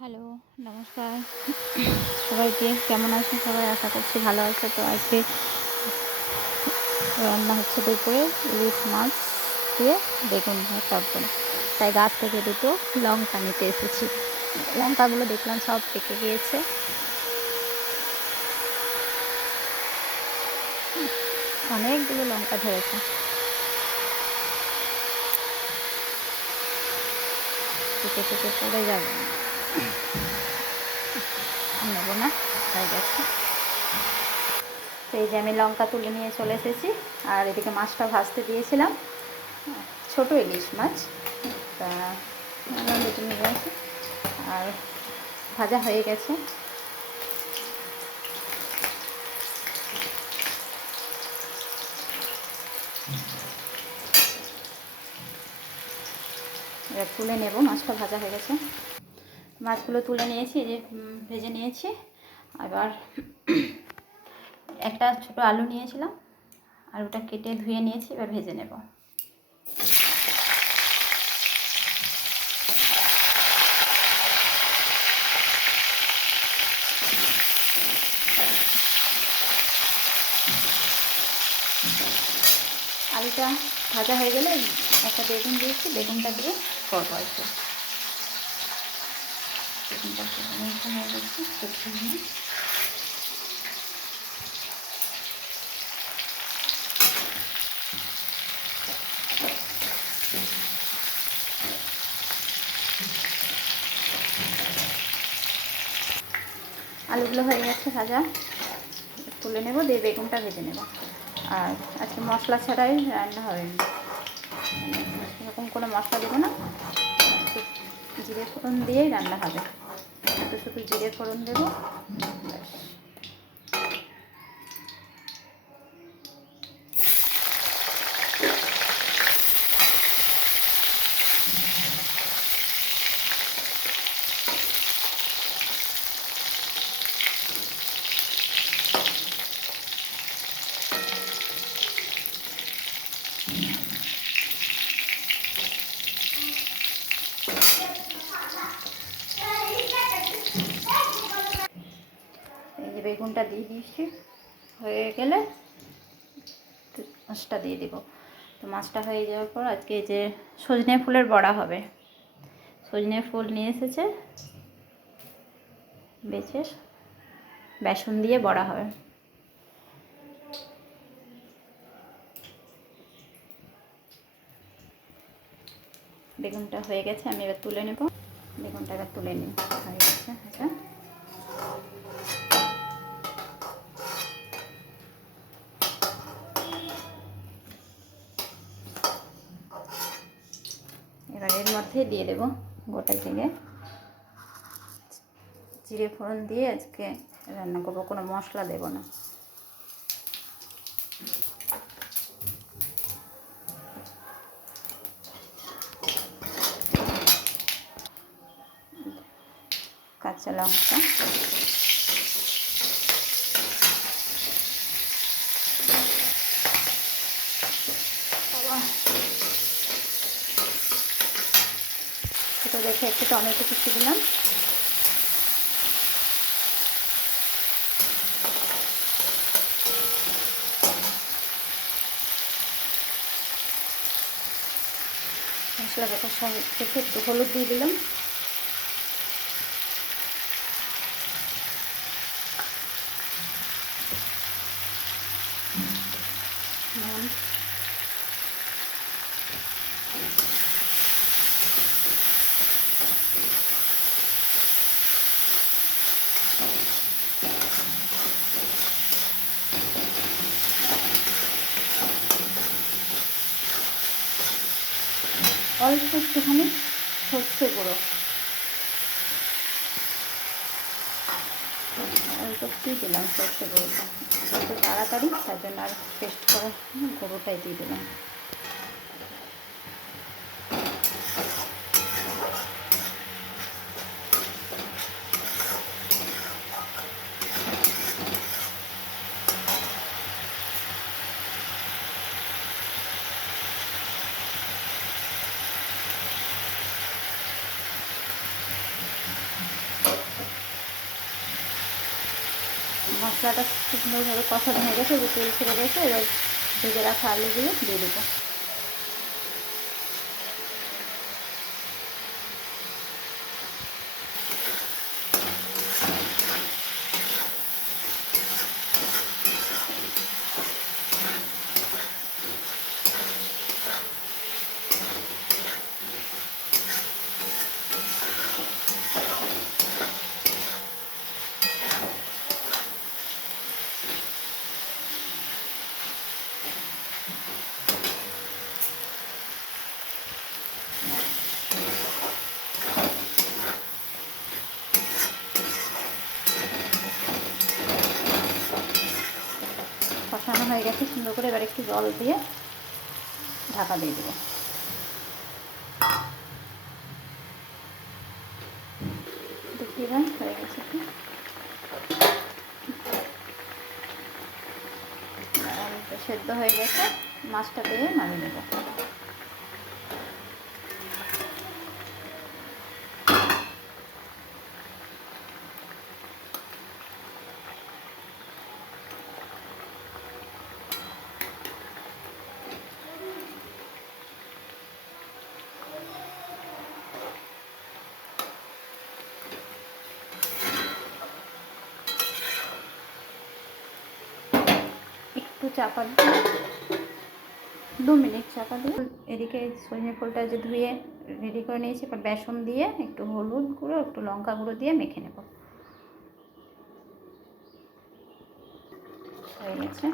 Hello, নমস্কার সবাইকে। কেমন আছেন সবাই? আশা করছি ভালো আছে। তো আজকে রান্না হচ্ছে দুপুরে ইলিশ মাছ দিয়ে বেগুন ভর্তা করে। তাই গাছ থেকে দুটো লঙ্কা নিতে এসেছি। লঙ্কাগুলো দেখলাম সব পেকে গিয়েছে। অনেকগুলো লঙ্কা ধরেছে, পেকে পেকে পড়ে যাবে। নেবো না, হয়ে গেছে। তো এই যে আমি লঙ্কা তুলে নিয়ে চলে এসেছি, আর এদিকে মাছটা ভাজতে দিয়েছিলাম, ছোট ইলিশ মাছ। তা দুটো নিয়ে আসি, আর ভাজা হয়ে গেছে। এবার তুলে নেব, মাছটা ভাজা হয়ে গেছে। মাছগুলো তুলে নিয়েছি, যে ভেজে নিয়েছি। আবার একটা ছোট আলু নিয়েছিলাম, আলুটা কেটে ধুয়ে নিয়েছি, এবার ভেজে নেব। আলুটা ভাজা হয়ে গেলে একটা বেগুন দিয়েছি, বেগুনটা দিয়ে করবো একটু। বেগুনটা হয়ে গেছে, আলুগুলো হয়ে গেছে ভাজা, তুলে নেব, দিয়ে বেগুনটা ভেজে নেব। আর আজকে মশলা ছাড়াই রান্না হবে, এরকম কোনো মশলা দেবো না, জিরে ফোড়ন দিয়েই রান্না হবে। একটু শুধু জিরে ফোড়ন দেবো, ব্যাস। এই যে বেগুনটা দিয়ে দিয়েছি, হয়ে গেলে মাছটা দিয়ে দেবো। তো মাছটা হয়ে যাওয়ার পর আজকে যে সজনে ফুলের বড়া হবে, সজনে ফুল নিয়ে এসেছে, বেছে বেসন দিয়ে বড়া হবে। বেগুনটা হয়ে গেছে, আমি এবার তুলে নেব। বেগুনটা এবার তুলে নিই, হয়ে গেছে। আচ্ছা, এবার এর মধ্যে দিয়ে দেবো গোটা জিরে ফোড়ন দিয়ে আজকে রান্না করবো, কোনো মশলা দেব না। কাঁচা লঙ্কা, ছোটো দেখে একটু টমেটো কুচি দিলাম, মশলা বাটা থেকে একটু হলুদ দিয়ে দিলাম, নুন, অল্প একটুখানি সর্ষে গুঁড়ো, অল্প একটুই দিলাম সর্ষে গুঁড়োটা, একটু তাড়াতাড়ি, তার জন্য আর পেস্ট করা গুঁড়োটাই দিয়ে দিলাম। মশলাটা সুন্দরভাবে কষানো হয়ে গেছে, এবার তেল ছেড়ে গেছে। এবার ভেজে রাখা আলুগুলো দিয়ে দেবো। কষানো হয়ে গেছে সুন্দর করে, এবার একটু জল দিয়ে ঢাকা দিয়ে দেবো। দেখবেন হয়ে গেছে, কি সেদ্ধ হয়ে গেছে। মাছটা দিয়ে নামিয়ে নেব। একটু চাপা দিয়ে 2 মিনিট চাপা দিয়ে, এদিকে সজনে ফুলটা যে ধুয়ে রেডি করে নিয়েছি, এবার বেসন দিয়ে একটু হলুদ গুঁড়ো একটু লঙ্কা গুঁড়ো দিয়ে মেখে নেব। হয়ে গেছে।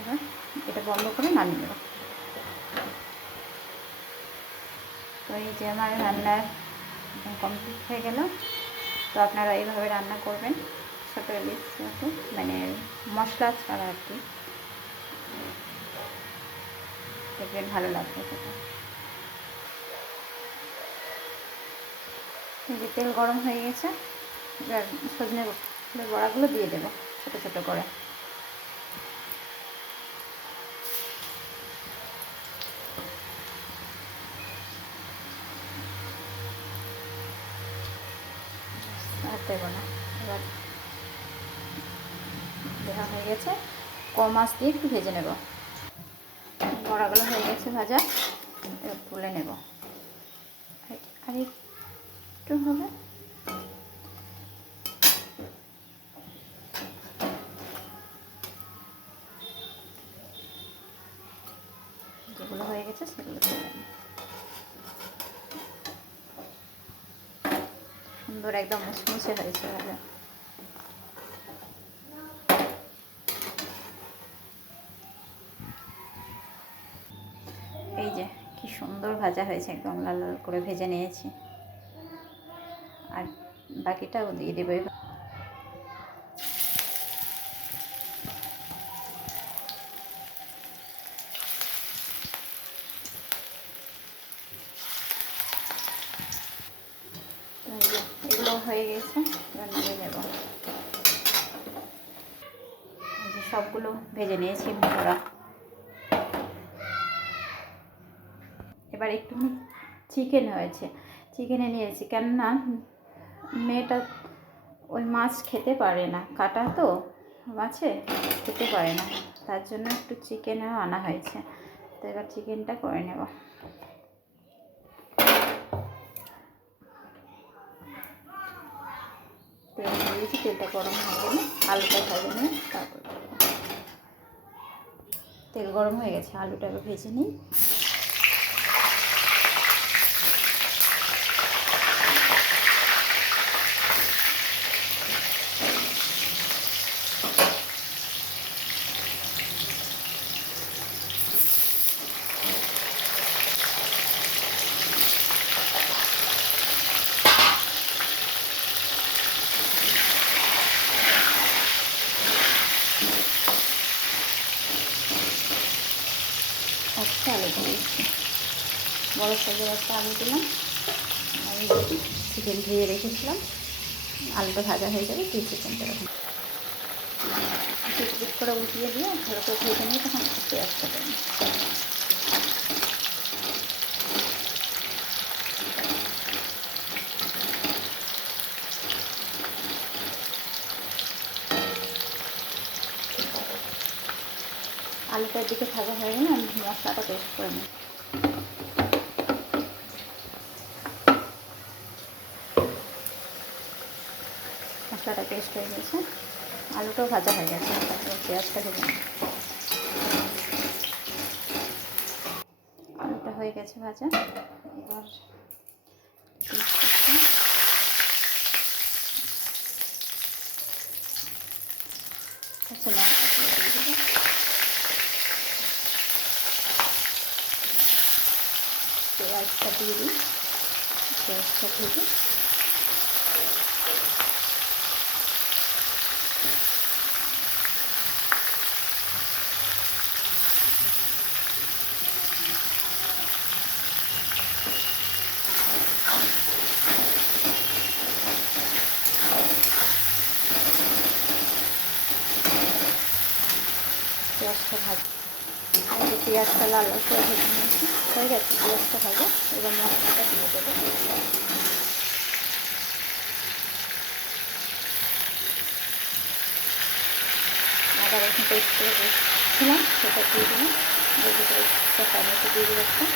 এবার এটা বন্ধ করে নামিয়ে নেব। তো এই যে আমার রান্নার কমপ্লিট হয়ে গেল। তো আপনারা এইভাবে রান্না করবেন, ছোটো ইলিশ মতো, মানে মশলা ছাড়া আর কি, দেখবেন ভালো লাগবে সেটা। এই যে তেল গরম হয়ে গেছে, এবার সজনে ফুলের বড়াগুলো দিয়ে দেবো ছোটো ছোটো করে। আর দেবো না, এবার দেওয়া হয়ে গেছে। কম আঁচ দিয়ে একটু ভেজে নেব। বড়াগুলো হয়ে গেছে ভাজা, এবার তুলে নেব। আর একটু হবে, যেগুলো হয়ে গেছে সেগুলো তুলে নেব। সুন্দর একদম মুসমুসে হয়েছে ভাজা। এই যে কি সুন্দর ভাজা হয়েছে, একদম লাল লাল করে ভেজে নিয়েছি। আর বাকিটাও দিয়ে দেবো। এগুলো হয়ে গেছে, এবার নামিয়ে নেব। সবগুলো ভেজে নিয়েছি বড়া। এবার একটু চিকেন হয়েছে, চিকেনে নিয়েছি, কেননা মেয়েটা ওই মাছ খেতে পারে না, কাটা তো মাছে খেতে পারে না, তার জন্য একটু চিকেনও আনা হয়েছে। তো এবার চিকেনটা করে নেব। তেল দিয়ে দিয়েছি, তেলটা গরম হয়ে গেলে আলুটা ভেজে নিই, তারপর তেল গরম হয়ে গেছে, আলুটাকে ভেজে নিই। একটা আলু দিয়েছি, বড় সাইজের একটা আলু দিলাম। আমি চিকেন ধুয়ে রেখেছিলাম, আলুটা ভাজা হয়ে যাবে, চিকেনটা পিট করে উঠিয়ে দিয়ে ভালো করে ভেজে নিয়ে তখন পেঁয়াজটা দেবেন। আলুটা দিকে ভাজা হয়ে গেলে আমি মশলাটা পেস্ট করে নিই। মশলাটা পেস্ট হয়ে গেছে, আলুটাও ভাজা হয়ে গেছে, পেঁয়াজটা ভেজে নিই। আলুটা হয়ে গেছে ভাজা, এবার আচ্ছা লঙ্কা দিয়ে দেবো। পেঁয়াজটা দিয়ে দিই, পেঁয়াজটা ভেজে পেঁয়াজটা ভাজি। এই যে পেঁয়াজটা লাল লাল করে ভেজে নিয়েছি, হয়ে গেছে পেঁয়াজটা ভাজা। এবার মশলাটা দিয়ে দেবো। আদা রসুন পেস্ট করে রেখেছিলাম সেটা দিয়ে দিলাম, ভেজিটেবলসটা টমেটো দিয়ে দিই একটা।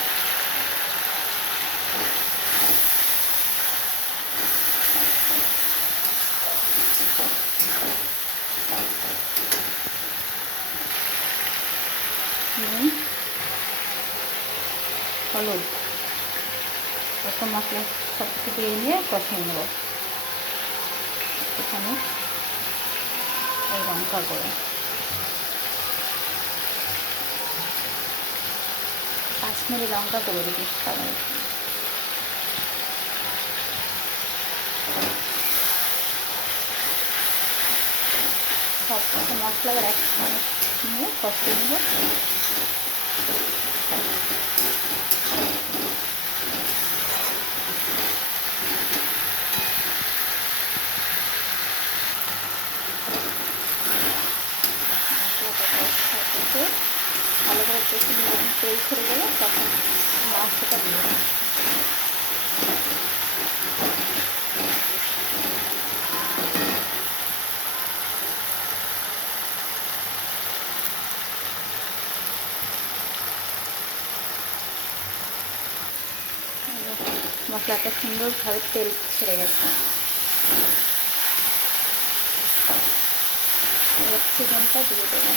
হলুদ, একটা মশলা সব কিছু দিয়ে নিয়ে কষিয়ে নেব। এখানে ওই লঙ্কা করে কাশ্মীরি লঙ্কা করে দিবি সবাই। সব কিছু মশলা আবার একসঙ্গে নিয়ে কষিয়ে নেব। ভালো করে কষে নিয়ে তেল ছেড়ে গেলে তখন মাছটা দিয়ে দেবো। মশলাটা সুন্দরভাবে তেল ছেড়ে গেছে, এবার চিকেনটা দিয়ে দেবো।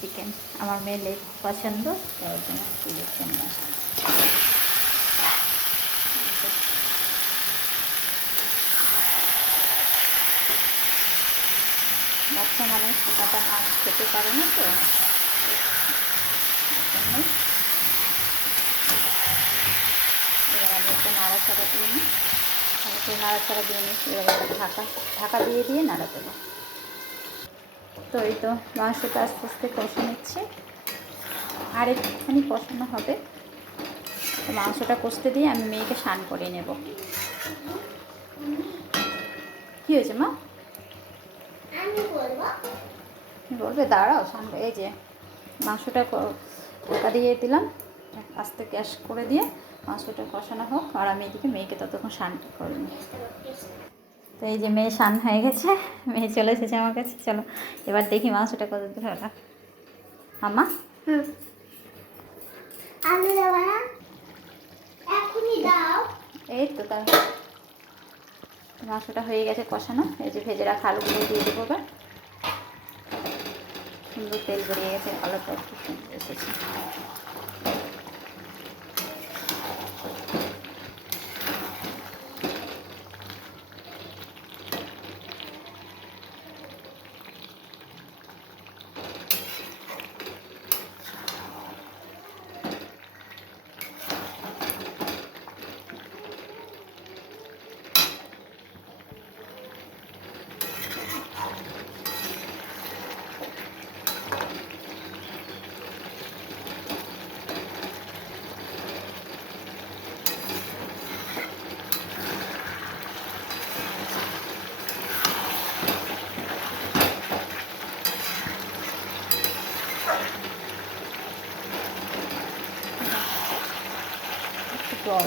চিকেন আমার মেয়ে লেগ পছন্দ, তার জন্য চিকেন মশলা। বাচ্চা মানুষ কাটা মাছ খেতে পারে না, তো এবার আমি একটা নাড়াচাড়া দিয়ে নিই। একটু নাড়াচাড়া দিয়ে নিই, এবার ঢাকা দিয়ে দিয়ে নাড়া দেবো। তো এই তো মাংসটা আস্তে আস্তে কষে নিচ্ছি, আর একটুখানি কষানো হবে। তো মাংসটা কষতে দিয়ে আমি মেয়েকে স্নান করিয়ে নেব। কী হয়েছে মা? বলবে দাঁড়াও স্নান। এই যে মাংসটা ঢাকা দিয়ে দিলাম, আস্তে গ্যাস করে দিয়ে মাংসটা কষানো হোক, আর আমি এদিকে মেয়েকে ততক্ষণ স্নানটা করে নিই। তো এই যে মেয়ে স্নান হয়ে গেছে, মেয়ে চলে এসেছে আমার কাছে। চলো এবার দেখি মাংসটা কত দূর হলো। আম্মা এই তো তার মাংসটা হয়ে গেছে কষানো। এই যে ভেজে রাখা আলুগুলো দিয়ে দেবো। এবার সুন্দর তেল বেরিয়ে গেছে, আলুটা খুব সুন্দর এসেছে।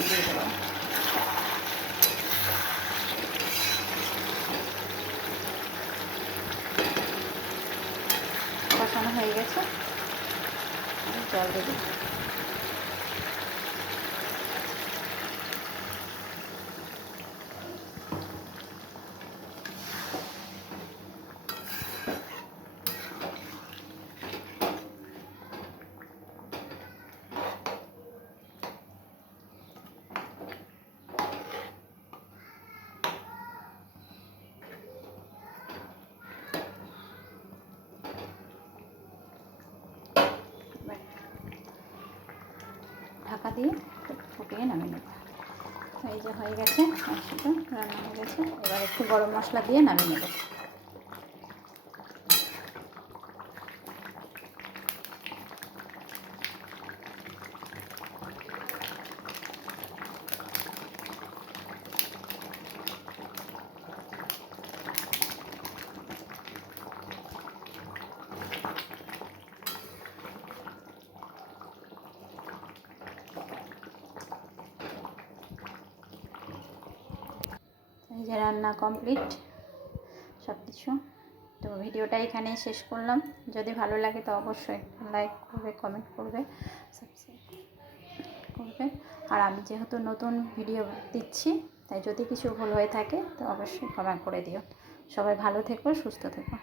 জল দিয়ে দেবো। কষানো হয়ে গেছে, জল দিয়ে দেবো। ঢাকা দিয়ে ফুটিয়ে নামিয়ে নেব। এই যে হয়ে গেছে, মাংসটা রান্না হয়ে গেছে। এবার একটু গরম মশলা দিয়ে নামিয়ে নেব। এই যে রান্না কমপ্লিট সব কিছু। তো ভিডিওটা এখানেই শেষ করলাম। যদি ভালো লাগে তো অবশ্যই লাইক করবে, কমেন্ট করবে, সাবস্ক্রাইব করবে। আর আমি যেহেতু নতুন ভিডিও দিচ্ছি, তাই যদি কিছু ভুল হয়ে থাকে তো অবশ্যই ক্ষমা করে দিও। সবাই ভালো থেকো, সুস্থ থেকো।